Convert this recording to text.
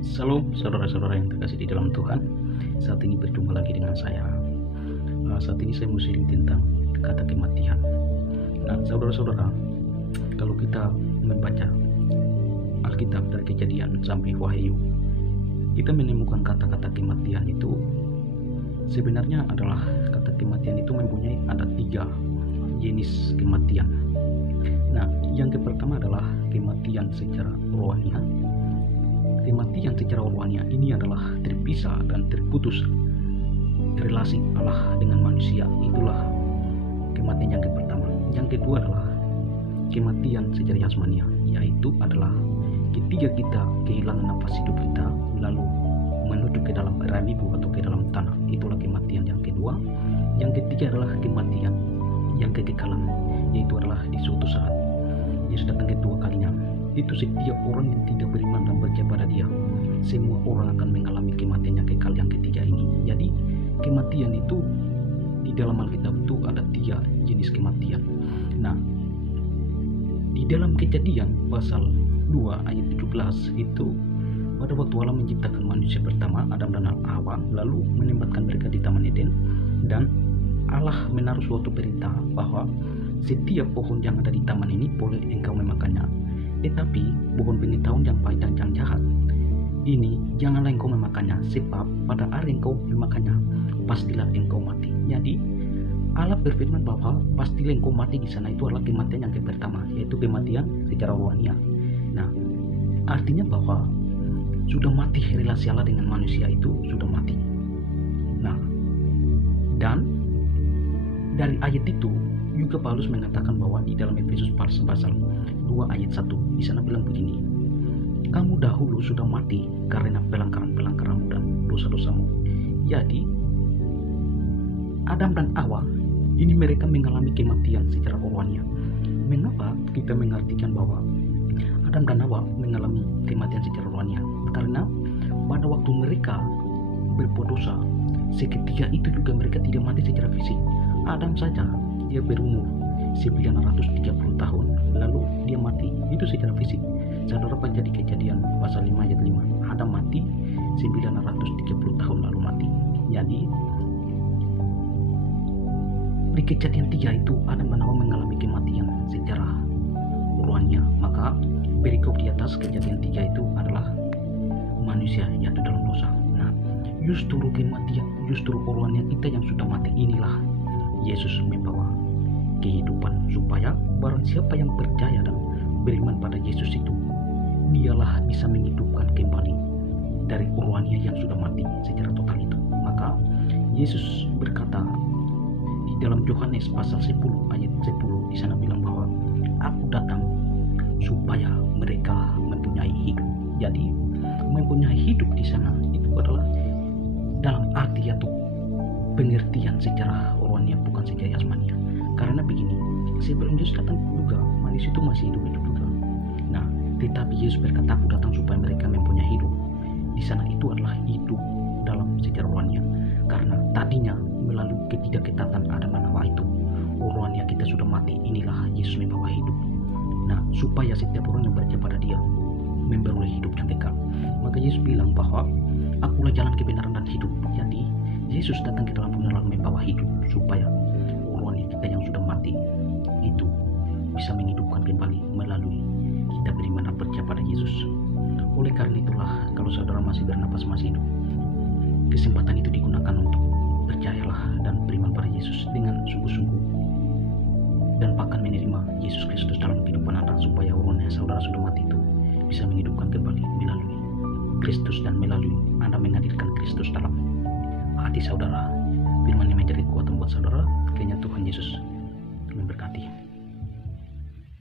Salam saudara-saudara yang terkasih di dalam Tuhan. Saat ini berjumpa lagi dengan saya. Saat ini saya mau sharing tentang kata kematian. Nah, saudara-saudara, kalau kita membaca Alkitab dari Kejadian sampai Wahyu, kita menemukan kata-kata kematian itu sebenarnya adalah kata kematian itu mempunyai ada 3 jenis kematian. Nah, yang pertama adalah kematian secara rohania. Kematian secara rohania ini adalah terpisah dan terputus relasi Allah dengan manusia. Itulah kematian yang pertama. Yang kedua adalah kematian secara jasmania, yaitu adalah ketika kita kehilangan nafas hidup kita lalu menuju ke dalam rabibu atau ke dalam tanah. Itulah kematian yang kedua. Yang ketiga adalah kematian yang kekekalan, yaitu adalah di suatu saat Yesus datang kedua kalinya. Itu setiap orang yang tidak beriman dan percaya pada Dia, semua orang akan mengalami kematian yang kekal yang ketiga ini. Jadi kematian itu di dalam Alkitab itu ada 3 jenis kematian. Nah, di dalam Kejadian pasal 2 ayat 17 itu pada waktu Allah menciptakan manusia pertama Adam dan Hawa, lalu menempatkan mereka di Taman Eden, dan Allah menaruh suatu perintah bahwa setiap pohon yang ada di taman ini boleh engkau memakannya, tetapi pohon pengetahuan yang baik dan yang jahat ini janganlah engkau memakannya, sebab pada hari engkau memakannya pastilah engkau mati. Jadi Allah berfirman bahwa pastilah engkau mati. Di sana itu adalah kematian yang pertama, yaitu kematian secara rohania. Nah, artinya bahwa sudah mati relasi Allah dengan manusia, itu sudah mati. Nah, dan dari ayat itu juga Paulus mengatakan bahwa di dalam Efesus pasal 2 ayat 1 di sana bilang begini, kamu dahulu sudah mati karena pelanggaran-pelanggaranmu dan dosa-dosamu. Jadi Adam dan Hawa ini mereka mengalami kematian secara rohania. Mengapa kita mengartikan bahwa Adam dan Hawa mengalami kematian secara rohania? Karena pada waktu mereka berbuat dosa, seketika itu juga mereka tidak mati secara fisik. Adam saja dia berumur 930 tahun lalu dia mati, itu secara fisik. Saudara baca di Kejadian pasal 5 ayat 5, Adam mati 930 tahun lalu mati. Jadi di Kejadian 3 itu Adam dan Hawa mengalami kematian secara rohania. Maka perikop di atas Kejadian 3 itu adalah manusia jatuh dalam dosa. Nah, justru kematian, justru rohania kita yang sudah mati inilah Yesus membawa kehidupan, supaya barang siapa yang percaya dan beriman pada Yesus itu, dialah bisa menghidupkan kembali dari rohania yang sudah mati secara total itu. Maka Yesus berkata di dalam Yohanes pasal 10 ayat 10 di sana bilang bahwa aku datang supaya mereka mempunyai hidup. Jadi mempunyai hidup di sana itu adalah dalam arti atau pengertian secara rohania, bukan secara jasmania. Karena begini, sebelum Yesus datang juga manusia itu masih hidup juga. Nah, tetapi Yesus berkata aku datang supaya mereka mempunyai hidup. Di sana itu adalah hidup dalam secara rohania. Karena tadinya melalui ketidakketaatan Adam dan Hawa itu, rohania kita sudah mati. Inilah Yesus membawa hidup. Nah, supaya setiap orang yang percaya pada Dia memperoleh hidup yang kekal. Maka Yesus bilang bahwa akulah jalan kebenaran dan hidup. Jadi Yesus datang ke dalam dunia lalu membawa hidup, supaya rohani kita yang sudah mati itu bisa menghidupkan kembali melalui kita beriman dan percaya pada Yesus. Oleh karena itulah, kalau saudara masih bernapas, masih hidup, kesempatan itu digunakan untuk percayalah dan beriman pada Yesus dengan sungguh-sungguh, dan bahkan menerima Yesus Kristus dalam kehidupan Anda, supaya rohani saudara sudah mati itu bisa menghidupkan kembali melalui Kristus, dan melalui Anda menghadirkan Kristus dalam hati saudara. Firman yang menjadi kekuatan buat saudara. Kiranya Tuhan Yesus memberkati.